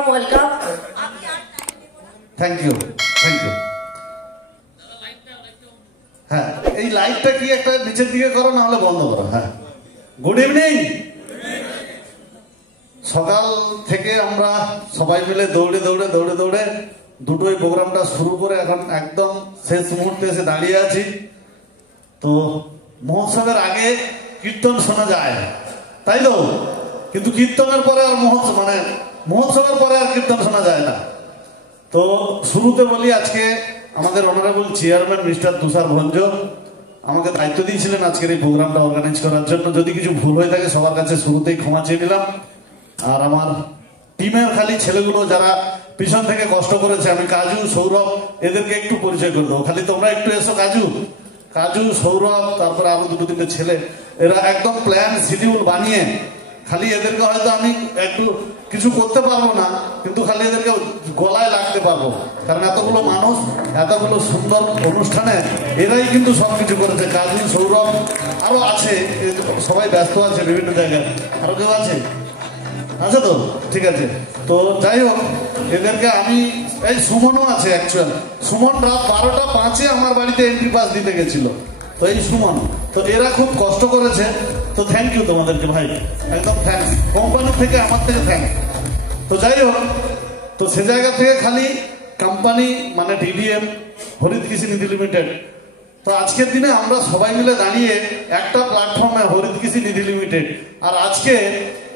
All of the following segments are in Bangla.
warm welcome. Thank you thank you. হ্যাঁ, এই লাইটটা কি একটা নিচের দিকে করো, না হলে বন্ধ করো। হ্যাঁ, গুড ইভিনিং। সকাল থেকে আমরা সবাই মিলে দৌড়ে দৌড়ে দৌড়ে দৌড়ে দুটোই প্রোগ্রামটা শুরু করে এখন একদম শেষ মুহূর্তে এসে দাঁড়িয়ে আছি। তো মহোৎসবের আগে কীর্তন শোনা যায়, তাই তো? কিন্তু কীর্তনের পরে আর মহোৎসবের পরে আর কীর্তন শোনা যায় না। তো শুরুতে বলি, আজকে আমাদের অনারেবল চেয়ারম্যান মিস্টার তুষার ভঞ্জ আমাকে দায়িত্ব দিয়েছিলেন আজকের এই প্রোগ্রামটা অর্গানাইজ করার জন্য। যদি কিছু ভুল হয়ে থাকে সবার কাছে শুরুতেই ক্ষমা চেয়ে নিলাম। আর আমার টিমের খালি ছেলেগুলো যারা পিছন থেকে কষ্ট করেছে, আমি কাজু, সৌরভ, এদেরকে একটু পরিচয় করে দেবো। খালি তোমরা একটু এসো। কাজু, সৌরভ, তারপরে আরো দুটো তিনটে ছেলে, এরা একদম প্ল্যান শিডিউল বানিয়ে, খালি এদেরকে হয়তো আমি একটু কিছু করতে পারবো না, কিন্তু খালি এদেরকে গলায় লাগতে পারবো, কারণ এতগুলো মানুষ এতগুলো সুন্দর অনুষ্ঠানে এরাই কিন্তু সবকিছু করেছে। কাজু, সৌরভ, আরো আছে, সবাই ব্যস্ত আছে বিভিন্ন জায়গায়। আরো কেউ আছে তো? ঠিক আছে। তো যাই হোক, এদেরকে আমি, এই সুমনও আছে। অ্যাকচুয়াল সুমন রাত 12:05 আমার বাড়িতে এন্ট্রি পাস দিতে গেছিল। তো এই সুমন, তো এরা খুব কষ্ট করেছে। তো থ্যাংক ইউ তোমাদেরকে ভাই, একদম থ্যাংকস। কোম্পানি থেকে, আমার থেকে থ্যাংকস। তো যাই হোক, তো সে জায়গা থেকে খালি কোম্পানি মানে ডিডিএম, হরিত কৃষি নিধি লিমিটেড, তো আজকের দিনে আমরা সবাই মিলে দাঁড়িয়ে একটা প্ল্যাটফর্মে, হরিত কৃষি নিধি লিমিটেড, আর আজকে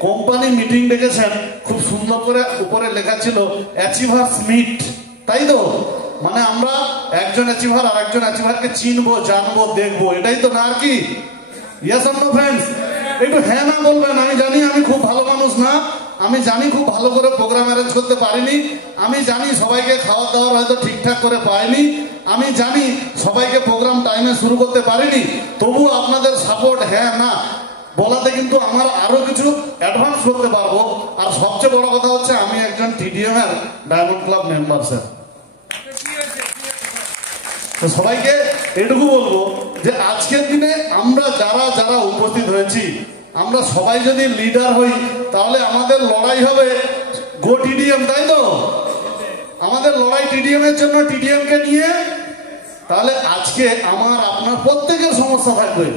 কোম্পানি মিটিং ডেকেছেন। খুব সুন্দর করে উপরে লেখা ছিল অ্যাচিভার্স মিট, তাই তো? মানে আমরা একজন অ্যাচিভার আর একজন অ্যাচিভারকে চিনবো, জানবো, দেখবো, এটাই তো না? আর কি? Yes or no friends? একটু হ্যাঁ না বলবেন। আমি জানি আমি খুব ভালো মানুষ না, আমি জানি খুব ভালো করে প্রোগ্রাম অ্যারেঞ্জ করতে পারিনি, আমি জানি সবাইকে খাওয়া দাওয়ার হয়তো ঠিকঠাক করে পাইনি, আমি জানি সবাইকে প্রোগ্রাম টাইমে শুরু করতে পারিনি, তবু আপনাদের সাপোর্ট হ্যাঁ না বলাতে কিন্তু আমার আরো কিছু অ্যাডভান্স করতে পারবো। আর সবচেয়ে বড় কথা হচ্ছে, আমি একজন টিডিএম এর ডায়মন্ড ক্লাব মেম্বার স্যার। তো সবাইকে এটুকু বলবো যে আজকের দিনে আমরা যারা যারা উপস্থিত হয়েছি, আমরা সবাই যদি লিডার হই, তাহলে আমাদের লড়াই হবে গো টিডিএম, তাই তো? আমাদের লড়াই টিডিএম এর জন্য, টিডিএম কে নিয়ে। তাহলে আজকে আমার আপনার প্রত্যেকের সমস্যা থাকবে,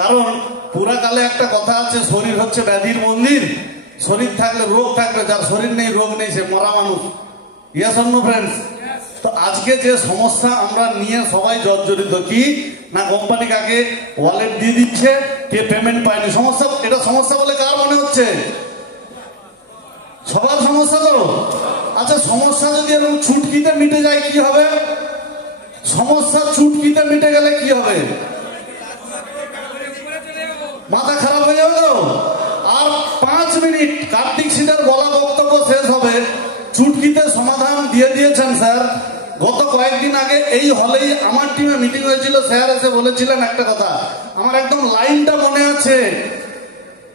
কারণ পুরাকালে একটা কথা আছে, শরীর হচ্ছে ব্যাধির মন্দির, শরীর থাকলে রোগ থাকবে, যার শরীর নেই, রোগ নেই, সে মরা মানুষ। Yes or no friends? তো আজকে যে সমস্যা আমরা নিয়ে সবাই জর্জরিত, কি না, কোম্পানি কাকে ওয়ালেট দিয়ে দিচ্ছে, কে পেমেন্ট পায়নি। সমস্যা, এটা সমস্যা বলে কার মনে হচ্ছে? সবার সমস্যা তো? আচ্ছা, সমস্যা যদি এরকম ছুটকিতে মিটে যায় কি হবে? সমস্যা ছুটকিতে মিটে গেলে কি হবে? মাথা খারাপ হয়ে যাবে তো? আর 5 মিনিট কার্তিক সিটের বলা বক্তব্য শেষ হবে, চুটকিতে সমাধান দিয়ে দিয়েছেন স্যার। গত কয়েকদিন আগে এই হলেই আমার টিমে মিটিং হয়েছিল, স্যার এসে বলেছিলেন একটা কথা, আমার একদম লাইনটা মনে আছে,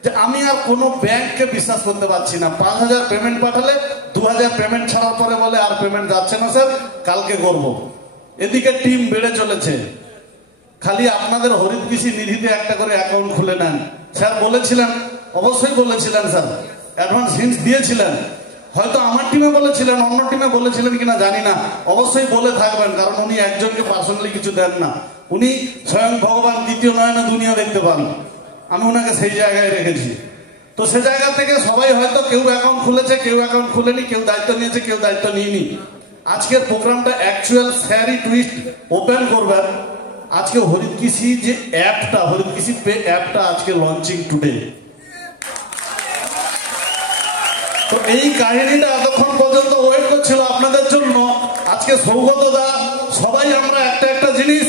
যে আমি আর কোনো ব্যাংককে বিশ্বাস করতে পারছি না। 5,000 পেমেন্ট পাঠালে 2,000 পেমেন্ট ছাড়ার পরে বলে আর পেমেন্ট যাচ্ছে না স্যার, কালকে করব। এদিকে টিম বেড়ে চলেছে, খালি আপনাদের হরিত কৃষি নিধিতে একটা করে অ্যাকাউন্ট খুলে নেন। স্যার বলেছিলেন, অবশ্যই বলেছিলেন স্যার, অ্যাডভান্স হিন্টস দিয়েছিলেন। হয়তো আমার টিমে বলেছিলেন, অন্য টিমে বলেছিলেন কিনা জানি না, অবশ্যই বলে থাকবেন, কারণ উনি একজনকে পার্সোনালি কিছু দেন না, উনি স্বয়ং ভগবান দ্বিতীয় নয়নে দুনিয়া দেখতে পান। আমি ওনাকে সেই জায়গায় রেখেছি। তো সে জায়গা থেকে সবাই হয়তো কেউ অ্যাকাউন্ট খুলেছে, কেউ অ্যাকাউন্ট খুলেনি, কেউ দায়িত্ব নিয়েছে, কেউ দায়িত্ব নিয়েনি। আজকের প্রোগ্রামটা অ্যাকচুয়াল স্যারই টুইস্ট ওপেন করবেন। আজকে হরিত কৃষি যে অ্যাপটা, হরিত কৃষি পে অ্যাপটা আজকে লঞ্চিং টুডে। তো এই কাহিনীটা এতক্ষণ পর্যন্ত ওয়েট করছিল আপনাদের জন্য। আজকে সৌগত দা, সবাই আমরা একটা একটা জিনিস,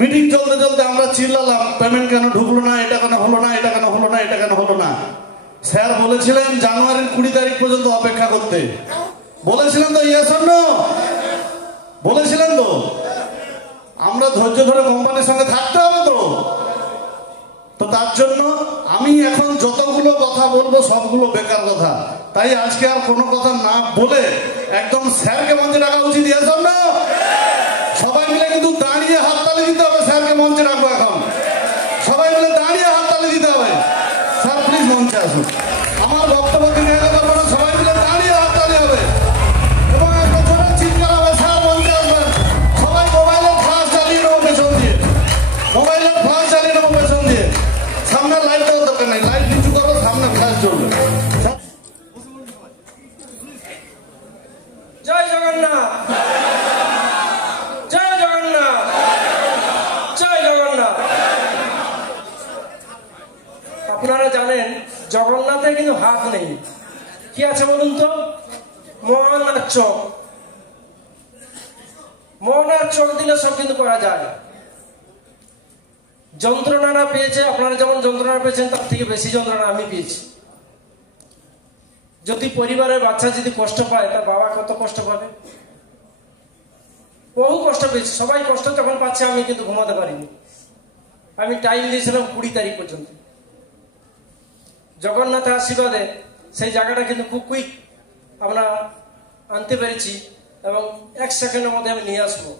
মিটিং চলতে চলতে আমরা চিল্লালাম, পেমেন্ট কেন ঢুকলো না, এটা কেন হলো না, এটা কেন হলো না, এটা কেন হলো না। স্যার বলেছিলেন জানুয়ারির 20 তারিখ পর্যন্ত অপেক্ষা করতে, বলেছিলেন তো? Yes or no? বলেছিলেন তো? আমরা ধৈর্য ধরে কোম্পানির সঙ্গে থাকতে হবে তো। তো তার জন্য আমি এখন যতগুলো কথা বলবো সবগুলো বেকার কথা, তাই আজকে আর কোনো কথা না বলে একদম স্যারকে মঞ্চে রাখা উচিত। Yes or no? সবাই মিলে কিন্তু দাঁড়িয়ে হাততালি দিতে হবে। স্যারকে মঞ্চে রাখবো এখন, সবাই মিলে দাঁড়িয়ে হাততালি দিতে হবে। স্যার প্লিজ মঞ্চে আসুন, আমার বক্তব্য নিয়ে যেতে পারবো না, সবাই মিলে দাঁড়িয়ে কি আছে বলুন তো? মন আর চোখ। মন আর চোখ দিলে সব কিন্তু করা যায়। যন্ত্রণা পেয়েছে, আপনারা যেমন যন্ত্রণা পেয়েছেন তার থেকে বেশি যন্ত্রণা আমি পেয়েছি। যদি পরিবারের বাচ্চা যদি কষ্ট পায়, তার বাবা কত কষ্ট পাবে। বহু কষ্ট পেয়েছি, সবাই কষ্ট যখন পাচ্ছে আমি কিন্তু ঘুমাতে পারিনি। আমি টাইম দিয়েছিলাম 20 তারিখ পর্যন্ত। জগন্নাথের আশীর্বাদে সেই জায়গাটা কিন্তু খুব কুইক আমরা আনতে পেরেছি এবং 1 সেকেন্ডের মধ্যে আমি নিয়ে আসবো।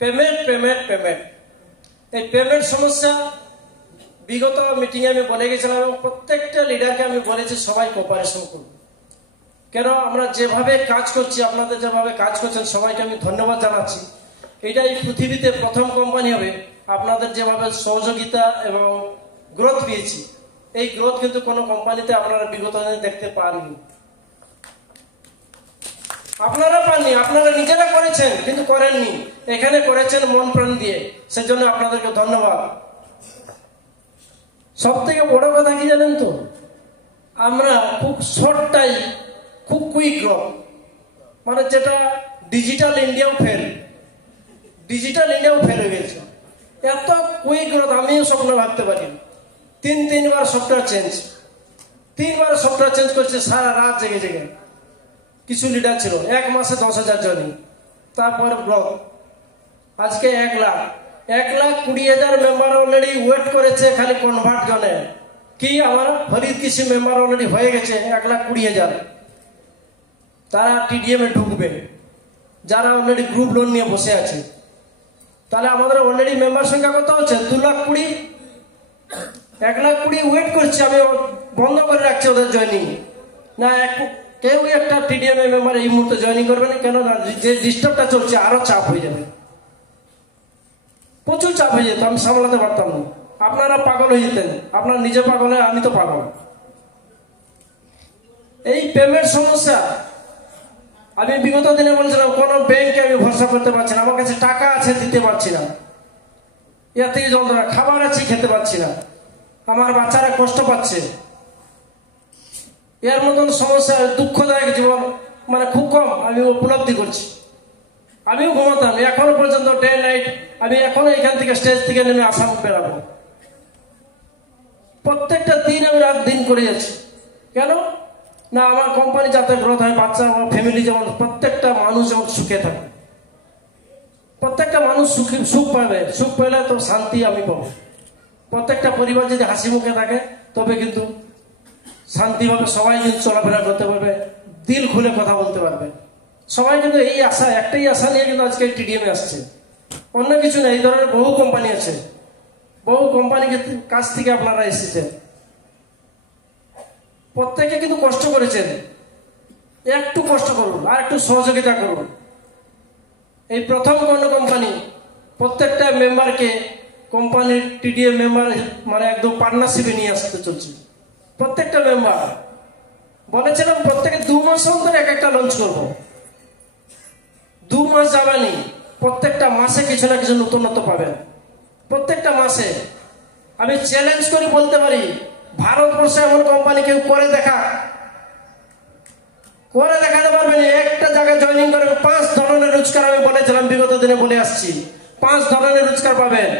পেমেন্ট পেমেন্ট পেমেন্ট, এই পেমেন্ট সমস্যা বিগত মিটিংয়ে আমি বলে গেছিলাম এবং প্রত্যেকটা লিডারকে আমি বলেছি সবাই কোঅপারেশন করুন। কেন আমরা যেভাবে কাজ করছি, আপনাদের যেভাবে কাজ করছেন সবাইকে আমি ধন্যবাদ জানাচ্ছি। এটাই পৃথিবীতে প্রথম কোম্পানি হবে আপনাদের যেভাবে সহযোগিতা এবং গ্রোথ পেয়েছি, এই গ্রোথ কিন্তু কোনো কোম্পানিতে আপনারা বিগত দিনে দেখতে পাননি। আপনারা পাননি, আপনারা নিজেরা করেছেন কিন্তু করেননি, এখানে করেছেন মন প্রাণ দিয়ে, সেজন্য আপনাদেরকে ধন্যবাদ। সব থেকে বড় কথা কি জানেন তো, আমরা খুব শর্ট টাইম, খুব কুইক গ্রোথ, মানে যেটা ডিজিটাল ইন্ডিয়াও ফেল, ডিজিটাল ইন্ডিয়াও ফেল হয়ে গেছে। এত কুইক গ্রোথ আমিও স্বপ্ন ভাবতে পারি। 3 বার সফটওয়্যার চেঞ্জ, 3 বার সফটওয়্যার চেঞ্জ করছে সারা রাত জেগে জেগে। কিছু লিডার ছিল 1 মাসে 10,000 জনই, তারপর ব্লক। আজকে 1,20,000 মেম্বার অলরেডি ওয়েট করেছে খালি কনভার্ট জনে। কি আমার ফরিদ কৃষি মেম্বার অলরেডি হয়ে গেছে 1,20,000, তারা টিডিএম এ ঢুকবে, যারা অলরেডি গ্রুপ লোন নিয়ে বসে আছে। তাহলে আমাদের অলরেডি মেম্বার সংখ্যা কত হচ্ছে? 2,20,000। 1,20,000 ওয়েট করছে, আমি বন্ধ করে রাখছি ওদের জয়নিং। না কেউ একটা টিডিএম মেম্বার এই মুহূর্তে জয়নিং করবে না, কেন? যে ডিস্টার্বটা চলছে আরো চাপ হয়ে যাবে, প্রচুর চাপ হয়ে যেত, আমি সামলাতে পারতাম না। আপনারা পাগল হয়ে যেতেন, আপনার নিজে পাগল হয়, আমি তো পাগল। এই পেমেন্ট সমস্যা আমি বিগত দিনে বলছিলাম, কোন ব্যাংকে আমি ভরসা করতে পারছি না, আমার কাছে টাকা আছে দিতে পারছি না, এর থেকে যন্ত্রণা, খাবার আছে খেতে পারছি না, আমার বাচ্চারা কষ্ট পাচ্ছে। এর মতন সমস্যা, দুঃখদায়ক জীবন মানে খুব কম আমি উপলব্ধি করছি। আমিও ঘুমাতাম, এখনো পর্যন্ত ডে নাইট আমি এখনো এখান থেকে স্টেজ থেকে নেমে আসাম বেরাবো, প্রত্যেকটা দিন আমি রাত দিন করে যাচ্ছি। কেন না? আমার কোম্পানি যাতে গ্রোথ হয়, বাচ্চা, আমার ফ্যামিলি যেমন, প্রত্যেকটা মানুষ যেমন সুখে থাকে, প্রত্যেকটা মানুষ সুখ পাবে, সুখ পেলে তো শান্তি আমি পাবো। প্রত্যেকটা পরিবার যদি হাসি মুখে থাকে তবে কিন্তু শান্তিভাবে সবাই কিন্তু চলাফেরা করতে পারবে, দিল খুলে কথা বলতে পারবে সবাই। কিন্তু এই আশা, একটাই আশা নিয়ে কিন্তু আজকে টিডিএমে আসছে, অন্য কিছু নেই। এই ধরনের বহু কোম্পানি আছে, বহু কোম্পানির কাছ থেকে আপনারা এসেছেন, প্রত্যেকে কিন্তু কষ্ট করেছেন। একটু কষ্ট করুন আর একটু সহযোগিতা করুন। এই প্রথম কোন কোম্পানি প্রত্যেকটা মেম্বারকে কোম্পানির টিডিএম মেম্বার মানে একদম পার্টনারশিপে নিয়ে আসতে চলছে। প্রত্যেকটা মেম্বার বলেছিলাম প্রত্যেকে 2 মাস অন্তর একটা লঞ্চ করবো। 2 মাস যাবেনি, প্রত্যেকটা মাসে কিছু না কিছু নতুনত্ব পাবেন। প্রত্যেকটা মাসে আমি চ্যালেঞ্জ করে বলতে পারি, ভারতবর্ষে এমন কোম্পানি কেউ করে দেখাতে পারবেন। একটা জায়গায় জয়েনিং করে 5 ধরনের রোজগার আমি বলেছিলাম, বিগত দিনে বলে আসছি, 5 ধরনের রোজগার পাবেন।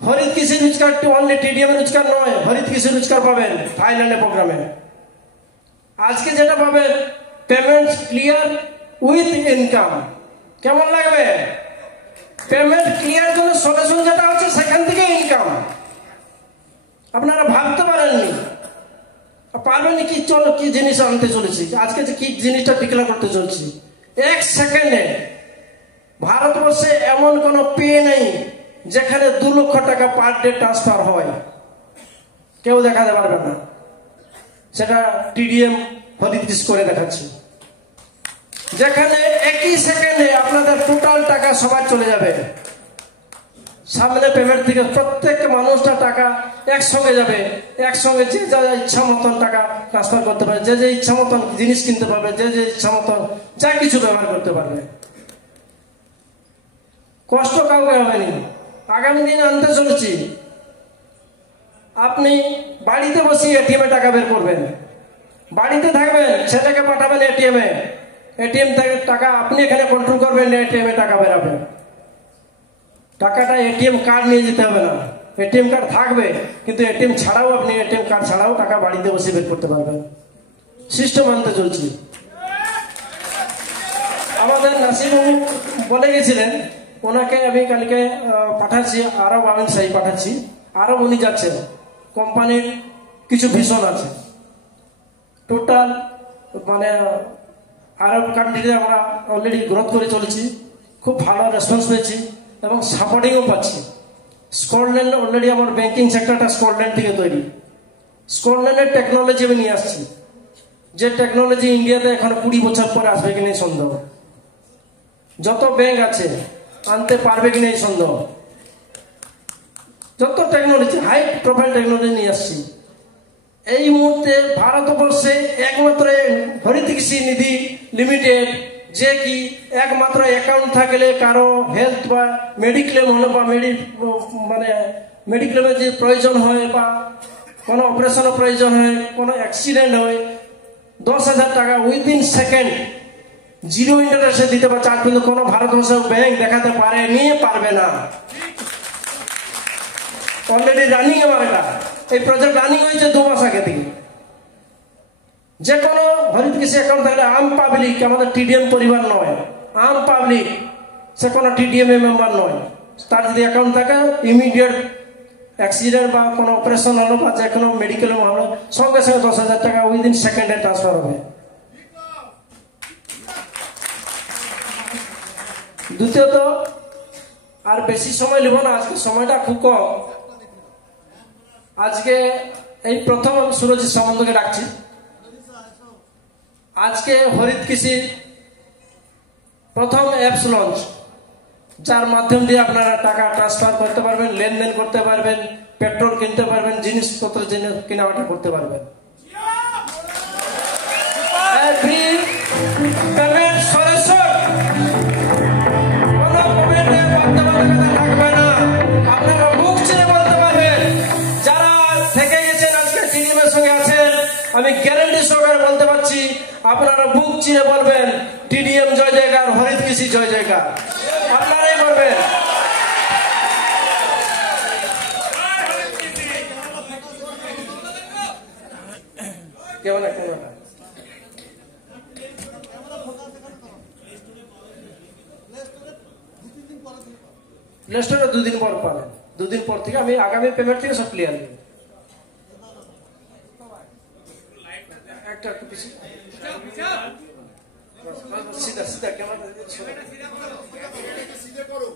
হরিত কৃষি রোজগারটি অনলি টিডিএম রোজগার নয়, হরিত কৃষি রোজগার পাবেন থাইল্যান্ডের প্রোগ্রামে। আজকে যেটা পাবেন পেমেন্ট ক্লিয়ার উইথ ইনকাম, কেমন লাগবে? পেমেন্ট ক্লিয়ার জন্য সলিউশন যেটা হচ্ছে সেখান থেকে ইনকাম। আপনারা ভাবতে পারেননি, পারবেননি কি চলো কি জিনিস আনতে চলেছি, আজকে যে কি জিনিসটা ডিক্লেয়ার করতে চলছি। 1 সেকেন্ডে ভারতবর্ষে এমন কোন পে নেই যেখানে 2 লক্ষ টাকা পার ডে ট্রান্সফার হয়, কেউ দেখাতে পারবে না। সেটা টিডিএম হরিত কৃষি করে দেখাচ্ছে, যেখানে একই সেকেন্ডে আপনাদের টোটাল টাকা সবার চলে যাবে। সামনে পেমেন্ট থেকে প্রত্যেক মানুষটা টাকা একসঙ্গে যাবে, একসঙ্গে যে যা ইচ্ছা মতন টাকা ট্রান্সফার করতে পারে, যে ইচ্ছা মতন জিনিস কিনতে পারবে, যে ইচ্ছা মতন যা কিছু ব্যবহার করতে পারবে। কষ্ট কাউকে হবে না। আগামী দিন আনতে চলেছি, আপনি বাড়িতে বসে এটিএম এ টাকা বের করবেন, বাড়িতে থাকবেন, ছেলেকে পাঠাবেন এটিএম থেকে টাকা আপনি এখানে কন্ট্রোল করবেন, এটিএম এ টাকা বেরাবেন। টাকাটা এটিএম কার্ড নিয়ে যেতে হবে না, এটিএম কার্ড থাকবে, কিন্তু এটিএম ছাড়াও আপনি এটিএম কার্ড ছাড়াও টাকা বাড়িতে বসে বের করতে পারবেন। সিস্টেম আনতে চলছি। আমাদের নাসিরবাবু বলে গেছিলেন, ওনাকে আমি কালকে পাঠাচ্ছি, আরব আমিন সাহি পাঠাচ্ছি, আরব উনি যাচ্ছেন, কোম্পানির কিছু ভিশন আছে। টোটাল মানে আরব কান্ট্রিতে আমরা অলরেডি গ্রোথ করে চলেছি, খুব ভালো রেসপন্স পেয়েছি এবং সাপোর্টিংও পাচ্ছি। স্কটল্যান্ড অলরেডি আমার ব্যাংকিং সেক্টরটা স্কটল্যান্ড থেকে তৈরি। স্কটল্যান্ডের টেকনোলজি আমি নিয়ে আসছি, যে টেকনোলজি ইন্ডিয়াতে এখন 20 বছর পরে আসবে কিনা সন্দেহ। যত ব্যাংক আছে আনতে পারবে কিনা সন্দেহ। যত টেকনোলজি, হাই প্রোফাইল টেকনোলজি নিয়ে আসছি। এই মুহূর্তে ভারতবর্ষে একমাত্র হরিত কৃষি নিধি লিমিটেড, যে কি একমাত্র অ্যাকাউন্ট থাকলে কারো হেলথ বা মেডিক্লেম হলো বা মেডিক্লেমের যে প্রয়োজন হয় বা কোনো অপারেশনের প্রয়োজন হয়, কোনো অ্যাক্সিডেন্ট হয়, 10,000 টাকা উইদিন সেকেন্ড জিরো ইন্টারেস্টে দিতে পারছে। আর কিন্তু কোনো ভারতবর্ষের ব্যাংক দেখাতে পারবে না। অলরেডি রানিং আমার এটা, এই প্রজেক্ট রানিং হয়েছে 2 মাস আগে থেকে। যে কোনো হরিত কৃষি অ্যাকাউন্ট থাকলে আম পাবলিক, আমাদের টিডিএম পরিবার নয়, আম পাবলিক, সে কোনো টিডিএম মেম্বার নয়, তার যদি অ্যাকাউন্ট থাকে ইমিডিয়েট অ্যাক্সিডেন্ট বা কোনো অপারেশন হলো বা যে কোনো মেডিকেল হলো, সঙ্গে সঙ্গে 10,000 টাকা উইদিন সেকেন্ডে ট্রান্সফার হবে। দ্বিতীয়ত, আর বেশি সময় নেব না, আজকে সময়টা খুব কম। আজকে এই প্রথম আমি সুরজিৎ সামন্তকে ডাকছি। আজকে হরিত কৃষির প্রথম অ্যাপস লঞ্চ, যার মাধ্যম দিয়ে আপনারা টাকা ট্রান্সফার করতে পারবেন, লেনদেন করতে পারবেন, পেট্রোল কিনতে পারবেন, জিনিসপত্র কেনাকাটা করতে পারবেন। আপনারা মুখ চিনে বলতে পারবেন, যারা থেকে গেছেন আজকে টিডিএমের সঙ্গে আছেন, আমি গ্যারান্টি সহকারে বলতে পারছি, আপনারা বুক চিনে বলবেন টিডিএম জয় জয়কার, হরিত কৃষি জয় জয়কার, আপনারাই বলবেন। কেমন প্লে স্টোরে 2 দিন পর পাবেন, 2 দিন পর থেকে আমি আগামী পেমেন্ট থেকে সব ক্লিয়ার নেব। একটা সিধা সিধা ক্যামেরা করো।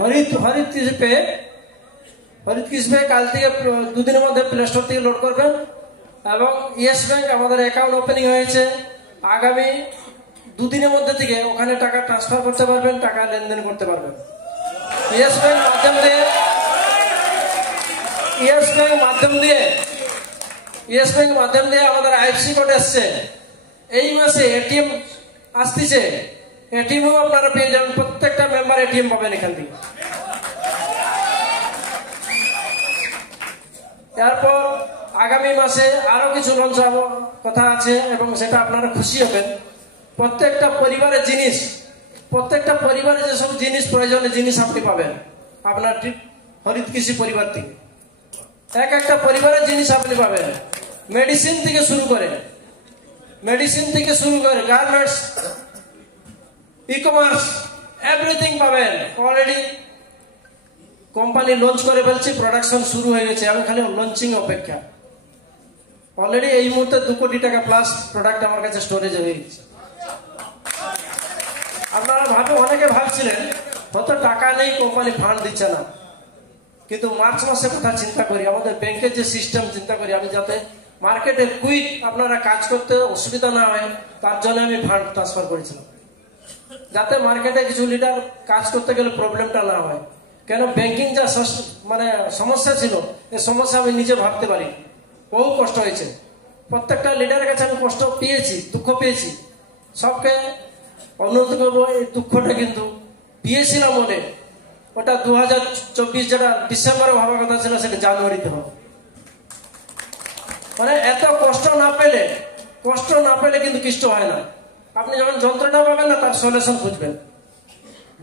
হরিত কৃষি পে কাল থেকে 2 দিনের মধ্যে প্লে স্টোর থেকে লোড করবেন। এবং ইয়েস ব্যাংক আমাদের অ্যাকাউন্ট ওপেনিং হয়েছে, আগামী 2 দিনের মধ্যে থেকে ওখানে টাকা ট্রান্সফার করতে পারবেন, টাকা লেনদেন করতে পারবেন। ইয়েস ব্যাংক মাধ্যম দিয়ে আমাদের আইএফসি কোড এসছে। এই মাসে এটিএম আসতেছে, এটিএমও আপনারা পেয়ে যাবেন, প্রত্যেকটা মেম্বার এটিএম পাবেন এখান থেকে। এরপর আগামী মাসে আরো কিছু লঞ্চ কথা আছে এবং সেটা আপনারা খুশি হবেন। প্রত্যেকটা পরিবারের যেসব জিনিস প্রয়োজনীয় জিনিস আপনি পাবেন আপনার হরিত কৃষি পরিবার থেকে। একটা পরিবারের জিনিস আপনি পাবেন, মেডিসিন থেকে শুরু করে গার্মেন্টস, ই-কমার্স, এভরিথিং পাবেন। অলরেডি কোম্পানি লঞ্চ করে ফেলছি, প্রোডাকশন শুরু হয়ে গেছে, আমি খালি লঞ্চিং অপেক্ষা। অলরেডি এই মুহূর্তে 2 কোটি টাকা প্লাস প্রোডাক্ট আমার কাছে স্টোরেজ হয়ে গেছে। আপনারা অনেকে ভাবছিলেন হয়তো টাকা নেই, কোম্পানি ফান্ড দিচ্ছে না, কিন্তু মার্চ মাসের কথা চিন্তা করি, আমাদের ব্যাংকের যে সিস্টেম চিন্তা করি, আমি যাতে মার্কেটে কুইক আপনারা কাজ করতে অসুবিধা না হয় তার জন্য আমি ফান্ড ট্রান্সফার করেছিলাম, যাতে মার্কেটে কিছু লিডার কাজ করতে গেলে প্রবলেমটা না হয়। কেন ব্যাংকিং যা মানে সমস্যা ছিল, এই সমস্যা আমি নিজে ভাবতে পারি, বহু কষ্ট হয়েছে। প্রত্যেকটা লিডারের কাছে আমি কষ্ট পেয়েছি, দুঃখ পেয়েছি। সবকে অনুরোধ করবো, এই দুঃখটা কিন্তু পেয়েছিলাম মনে, ওটা 2024 যেটা ডিসেম্বরে ভাবার কথা ছিল সেটা জানুয়ারিতে হবে। মানে এত কষ্ট না পেলে কিন্তু কিছু হয় না। আপনি যখন যন্ত্রণা পাবেন না, তার সলিউশন খুঁজবেন।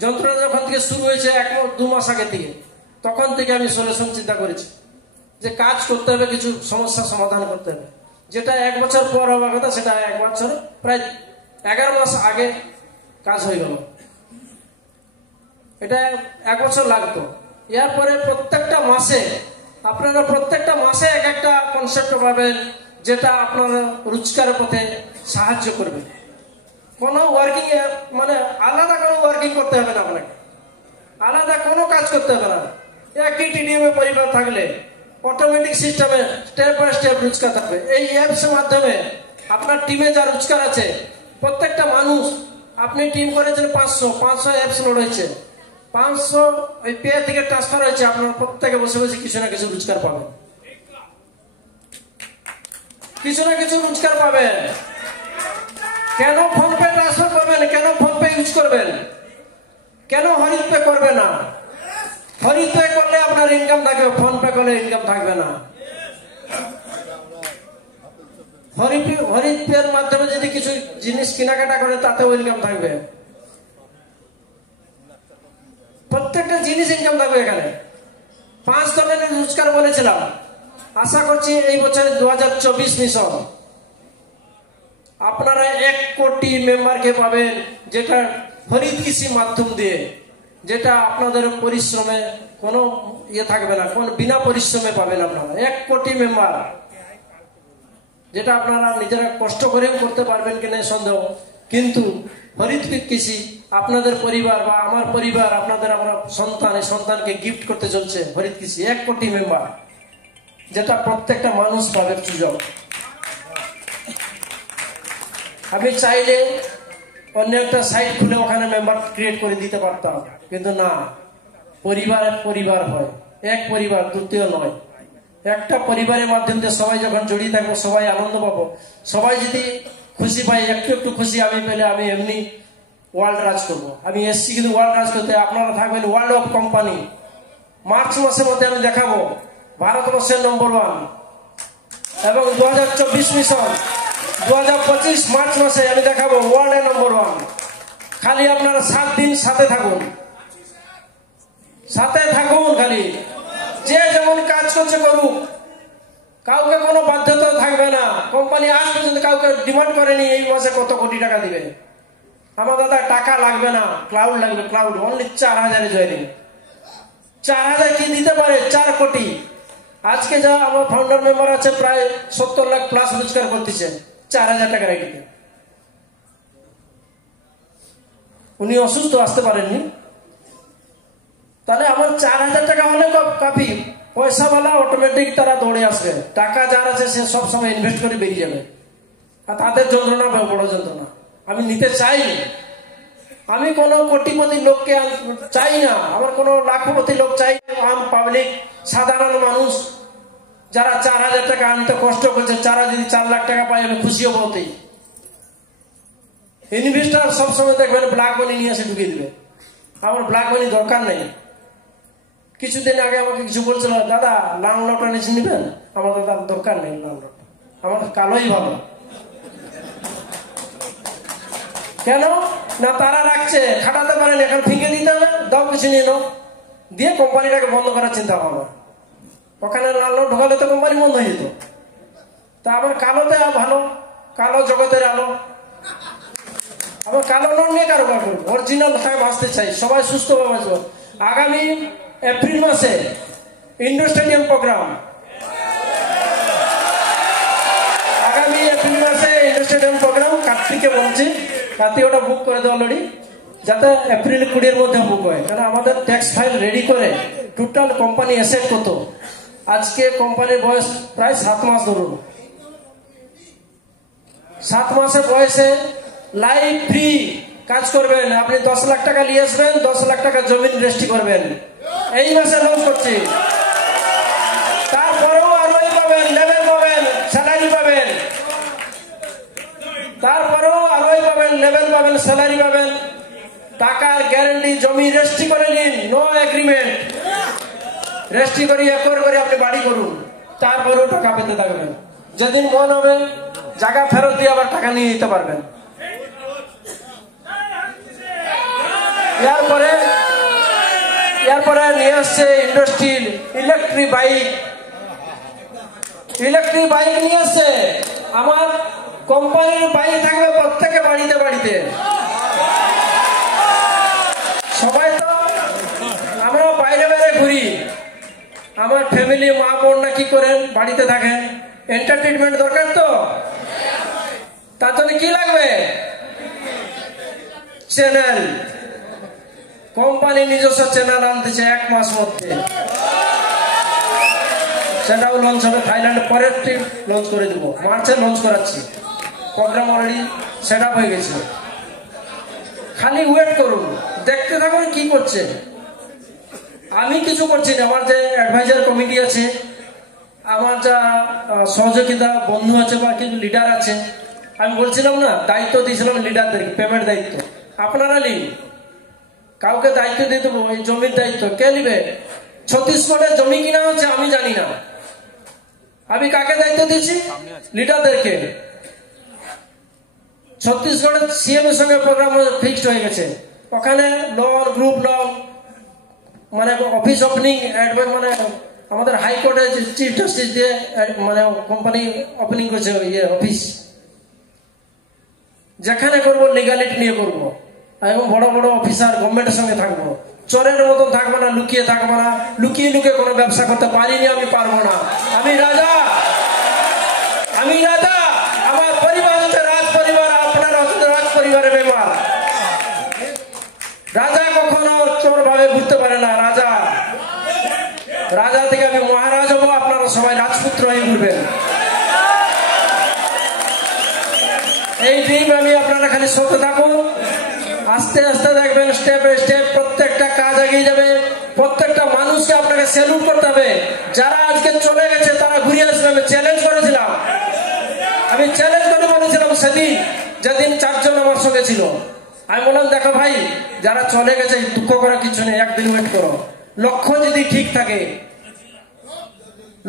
যন্ত্রণা যখন থেকে শুরু হয়েছে 1-2 মাস আগে থেকে, তখন থেকে আমি সলিউশন চিন্তা করেছি যে কাজ করতে হবে, কিছু সমস্যার সমাধান করতে হবে। যেটা 1 বছর পর হওয়ার কথা, সেটা 1 বছর প্রায় 11 মাস আগে কাজ হয়ে গেল। এটা 1 বছর লাগতো। এরপরে প্রত্যেকটা মাসে আপনারা এক একটা কনসেপ্ট পাবেন, যেটা আপনারা রোজগারের পথে সাহায্য করবে। কোনো ওয়ার্কিং মানে আলাদা কোনো ওয়ার্কিং করতে হবে না, আপনাকে আলাদা কোনো কাজ করতে হবে না। একই টিডিএম পরিবার থাকলে অটোমেটিক সিস্টেমে স্টেপ বাই স্টেপ রোজগার থাকবে। এই অ্যাপস এর মাধ্যমে আপনার টিমে যা রোজগার আছে, প্রত্যেকটা মানুষ, আপনি টিম করেছেন 500 অ্যাপস লোড হয়েছে, 500 ওই পে থেকে ট্রান্সফার হয়েছে, আপনার প্রত্যেকে বসে বসে কিছু না কিছু রোজগার পাবেন, কেন ফোন পে ট্রান্সফার করবেন? কেন ফোন পে ইউজ করবেন? কেন হরিত পে করবে না? হরিত পে করলে আপনার ইনকাম থাকবে, ফোন পে করলে ইনকাম থাকবে না। হরিত পের মাধ্যমে যদি কিছু জিনিস কেনাকাটা করে, তাতেও ইনকাম থাকবে, প্রত্যেকটা জিনিস ইনকাম থাকবে। এখানে 5 ধরনের রোজগার বলেছিলাম। আশা করছি এই বছরের 2024 মিশন আপনারা 1 কোটি মেম্বারকে পাবেন, যেটা হরিত কৃষি মাধ্যম দিয়ে, যেটা আপনাদের পরিশ্রমে কোনো থাকবে না, কোন বিনা পরিশ্রমে পাবেন আপনারা 1 কোটি মেম্বার, যেটা আপনারা নিজেরা কষ্ট করেও করতে পারবেন কিনা সন্দেহ। কিন্তু হরিত কৃষি আপনাদের পরিবার বা আমার পরিবার, আপনাদের আমরা সন্তানকে গিফট করতে চলছে হরিত কৃষি 1 কোটি মেম্বার, যেটা প্রত্যেকটা মানুষ পাবে সুযোগ। আমি চাইলে অন্য একটা সাইট খুলে ওখানে মেম্বার ক্রিয়েট করে দিতে পারতাম, কিন্তু না, পরিবার হয়, এক পরিবার, দ্বিতীয় নয়। একটা পরিবারের মাধ্যমে সবাই যখন জড়িয়ে থাকবো, সবাই আনন্দ পাবো। সবাই যদি খুশি পাই, একটু খুশি আমি পেলে, আমি এমনি ওয়ার্ল্ড রাজ করবো। আমি এসছি কিন্তু ওয়ার্ল্ড রাজ করতে, আপনারা থাকবেন ওয়ার্ল্ড অফ কোম্পানি। মার্চ মাসের মধ্যে আমি দেখাবো ভারতবর্ষের নম্বর 1, এবং 2024 মিশন 2025 মার্চ মাসে আমি দেখাবো ওয়ার্ল্ডের নম্বর 1। খালি আপনারা 7 দিন সাথে থাকুন, খালি যে যেমন কাজ করছে করুক, কাউকে কোনো বাধ্যতা থাকবে না। কোম্পানি আজ পর্যন্ত কাউকে ডিমান্ড করেনি এই মাসে কত কোটি টাকা দিবে। আমার দাদা টাকা লাগবে না, ক্লাউড লাগবে, ক্লাউড অনলি 4000 জয়েনিং। 4000 কি দিতে পারে? 4 কোটি। আজকে যা আমার ফাউন্ডার মেম্বার আছে, প্রায় 70 লাখ প্লাস রোজগার করতেছে 4000 টাকা রেখে। উনি অসুস্থ, আসতে পারেননি, তাহলে আমার 4000 টাকা হলে কাফি। পয়সাওয়ালা অটোমেটিক তারা দৌড়ে আসবে, টাকা যার আছে সে সবসময় ইনভেস্ট করে বেরিয়ে যাবে। আর তাদের যন্ত্রণা বড় যন্ত্রণা আমি নিতে চাই। আমি কোনো কোটিপতি লোককে চাই না, আমার কোনো লাখপতি লোক চাই। আম পাবলিক, সাধারণ মানুষ যারা 4000 টাকা আনতে কষ্ট করছে, যদি 4 লাখ টাকা পাই, আমি খুশিও বলতেই। ইনভেস্টার সবসময় দেখবেন ব্ল্যাক মানি নিয়ে এসে ঢুকিয়ে দিবে। আমার ব্ল্যাক মানি দরকার নেই। কিছুদিন আগে আমাকে কিছু বলছিল, দাদা লাল নোট নিচে নিবেন? আমার দাদা দরকার নেই লাল নোট, আমার কালোই ভালো। কেন না? তারা রাখছে, খাটাতে পারেন, এখন ফিঙ্গে দিতে হবে, দাও কিছু নিয়ে নাও, দিয়ে কোম্পানিটাকে বন্ধ করার চিন্তা ভাবনা। ওখানে লাল নোট ঢোকালে তো কোম্পানি বন্ধ হয়ে যেত। তা আবার কালোতে ভালো, কালো জগতের আলো। আমার কালো নোট নিয়ে কারবার করবো, অরিজিনাল টাকা বাঁচতে চাই, সবাই সুস্থভাবে বাঁচবো। আগামী এপ্রিল মাসে ইন্ডোর স্টেডিয়াম প্রোগ্রাম, আগামী এপ্রিল মাসে ইন্ডোর স্টেডিয়াম প্রোগ্রাম কার্তিকে বলছি, কার্তিক ওটা বুক করে দেয় অলরেডি, যাতে এপ্রিল 20 মধ্যে বুক হয়। কারণ আমাদের ট্যাক্স ফাইল রেডি করে টোটাল কোম্পানি অ্যাসেট কত, আজকে কোম্পানির বয়স প্রায় 7 মাস ধরুন, 7 মাসের বয়সে লাইভ ফ্রি কাজ করবেন। আপনি 10 লাখ টাকা নিয়ে আসবেন, 10 লাখ টাকা জমিন রেজিস্ট্রি করবেন। এই মাসে লঞ্চ করছি। তারপরেও আলোই পাবেন, লেভেল পাবেন, স্যালারি পাবেন, তারপরেও আলোই পাবেন, লেভেল পাবেন, স্যালারি পাবেন। টাকার গ্যারান্টি, জমি রেজিস্ট্রি করে নিন, নো এগ্রিমেন্ট, রেজিস্ট্রি করে একর করে আপনি বাড়ি করুন, তারপরেও টাকা পেতে থাকবেন। যেদিন মন হবে জায়গা ফেরত দিয়ে আবার টাকা নিয়ে নিতে পারবেন। এরপরে নিয়ে আসছে ইন্ডাস্ট্রিয়াল ইলেকট্রিক বাইক নিয়ে আসছে। আমার কোম্পানির বাইক থাকবে প্রত্যেকে বাড়িতে বাড়িতে। সবাই তো আমরা বাইরে বাইরে ঘুরি, আমার ফ্যামিলি মা বোনরা কি করেন, বাড়িতে থাকেন, এন্টারটেনমেন্ট দরকার, তো তার জন্য কি লাগবে, চ্যানেল। কোম্পানি নিজস্ব চ্যানেল আনতেছে 1 মাস মধ্যে, সেটাও লঞ্চ হবে থাইল্যান্ডে, পরের ট্রিপ লঞ্চ করে দেবো, মার্চে লঞ্চ করাচ্ছি। প্রোগ্রাম অলরেডি সেট আপ হয়ে গেছে, খালি ওয়েট করুন, দেখতে থাকুন কি করছে। আমি কিছু করছি না, আমার যে অ্যাডভাইজার কমিটি আছে, আমার যা সহযোগিতা বন্ধু আছে বা কিছু লিডার আছে, আমি বলছিলাম না দায়িত্ব দিয়েছিলাম লিডারদেরকে, পেমেন্ট দায়িত্ব আপনারা নিন। কাউকে দায়িত্ব দিয়ে দেবো, এই জমির দায়িত্ব কে নিবে? ছত্তিশগড়ে জমি কিনা হচ্ছে আমি জানি না, আমি কাকে দায়িত্ব দিয়েছি? লিডারদেরকে। ছত্তিশগড়ের সিএম এর সঙ্গে প্রোগ্রাম ফিক্সড হয়ে গেছে, ওখানে লোন, গ্রুপ লোন, মানে অফিস ওপেনিং, মানে আমাদের হাইকোর্টে চিফ জাস্টিস দিয়ে মানে কোম্পানি ওপেনিং করেছে অফিস, যেখানে করবো লিগালিটি নিয়ে করবো, এবং বড় বড় অফিসার গভর্নমেন্টের সঙ্গে থাকবো, চোরের মতন থাকবো না, লুকিয়ে থাকবো না, লুকিয়ে লুকিয়ে কোনো ব্যবসা করতে পারিনি, আমি পারবো না। আমি রাজা, আমি রাজা, আমার পরিবার হচ্ছে রাজ পরিবার, আপনারা হচ্ছে রাজ পরিবারের মেম্বার। রাজা কখনো চোর ভাবে ঘুরতে পারে না, রাজা, রাজা থেকে আমি মহারাজ হবো, আপনারা সবাই রাজপুত্র হয়ে ঘুরবেন। এই ড্রিম আমি, আপনারা খালি সত্য থাকুন, আস্তে আস্তে দেখবেন স্টেপ বাই স্টেপ প্রত্যেকটা কাজ এগিয়ে যাবে। প্রত্যেকটা মানুষকে আপনাকে স্যালুট করতে হবে। যারা আজকে চলে গেছে তারা ঘুরে আসবে। আমি চ্যালেঞ্জ করেছিলাম, আমি চ্যালেঞ্জ করে বলেছিলাম সেদিন, যেদিন 4 জন আমার সঙ্গে ছিল, আমি বললাম দেখো ভাই, যারা চলে গেছে দুঃখ করার কিছু নেই, একদিন ওয়েট করো। লক্ষ্য যদি ঠিক থাকে,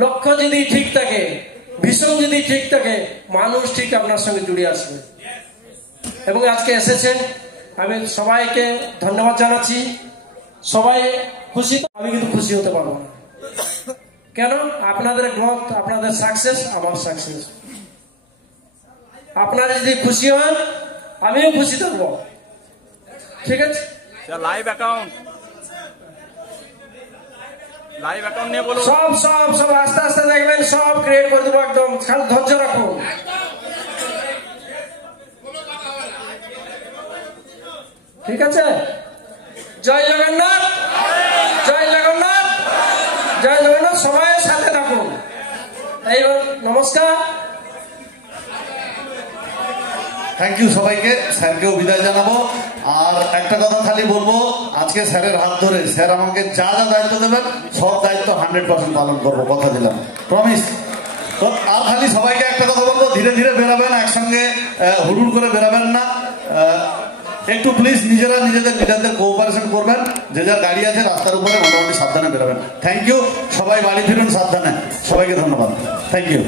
লক্ষ্য যদি ঠিক থাকে, ভীষণ যদি ঠিক থাকে, মানুষ ঠিক আপনার সঙ্গে জুড়ে আসবে। এবং আজকে এসেছেন, আমি সবাইকে ধন্যবাদ জানাচ্ছি। সবাই খুশি, আমি কিন্তু খুশি হতে পারবো না। কেন? আপনাদের গ্রোথ, আপনাদের সাকসেস আমার সাকসেস। আপনারা যদি খুশি হন, আমিও খুশি থাকবো। ঠিক আছে? লাইভ অ্যাকাউন্ট নিয়ে বলুন। সব আস্তে আস্তে দেখবেন, সব ক্রিয়েট করে দেবো, একদম খালি ধৈর্য রাখুন। ঠিক আছে? জয় জগন্নাথ, জয় জগন্নাথ, জয় জগন্নাথ। সবাই সাথে থাকুন। এইবার নমস্কার, থ্যাংক ইউ সবাইকে। স্যারকেও বিদায় জানাবো। আর একটা কথা খালি বলবো, আজকে স্যারের হাত ধরে স্যার আমাকে যা যা দায়িত্ব দেবেন, সব দায়িত্ব 100% পালন করবো, কথা দিলাম, প্রমিস। তো আর খালি সবাইকে একটা কথা বলবো, ধীরে ধীরে বেরাবেন, একসঙ্গে হুড়ুড় করে বেরাবেন না। একটু প্লিজ নিজেরা নিজেদের লিডারদের কোঅপারেশন করবেন। যে যার গাড়ি আছে রাস্তার উপরে মোটামুটি সাবধানে বেরাবেন। Thank you. সবাই বাড়ি ফিরুন সাবধানে। সবাইকে ধন্যবাদ। Thank you.